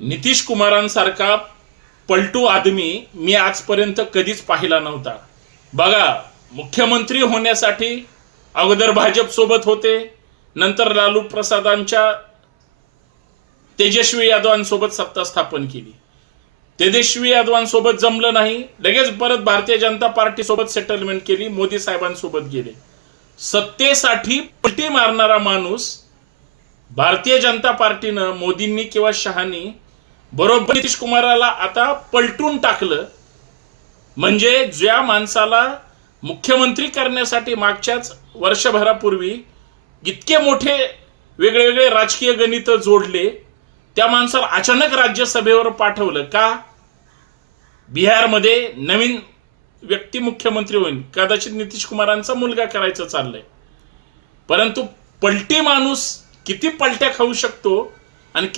नितीश कुमारांसारखा पलटू आदमी मी आजपर्यंत कधीच पाहिला नव्हता। बघा, मुख्यमंत्री होण्यासाठी अगोदर भाजप सोबत होते, नंतर लालू प्रसादांच्या तेजस्वी यादवांसोबत सत्ता स्थापन केली। तेजस्वी यादवांसोबत जमलं नाही, लगेच परत भारतीय जनता पार्टी सोबत सेटलमेंट केली, मोदी साहेबांसोबत गेले। सत्तेसाठी पलटी मारणारा माणूस भारतीय जनता पार्टीनं, मोदींनी किंवा शहानी बरोबर नितीश कुमाराला आता पलटून टाकलं। म्हणजे ज्या माणसाला मुख्यमंत्री करण्यासाठी मागच्याच वर्षभरापूर्वी इतके मोठे वेगवेगळे राजकीय गणित जोडले, त्या माणसाला अचानक राज्यसभेवर पाठवलं का? बिहारमध्ये नवीन व्यक्ती मुख्यमंत्री होईल, कदाचित नितीश कुमारांचा मुलगा करायचं चाललंय। परंतु पलटी माणूस किती पलट्या खाऊ शकतो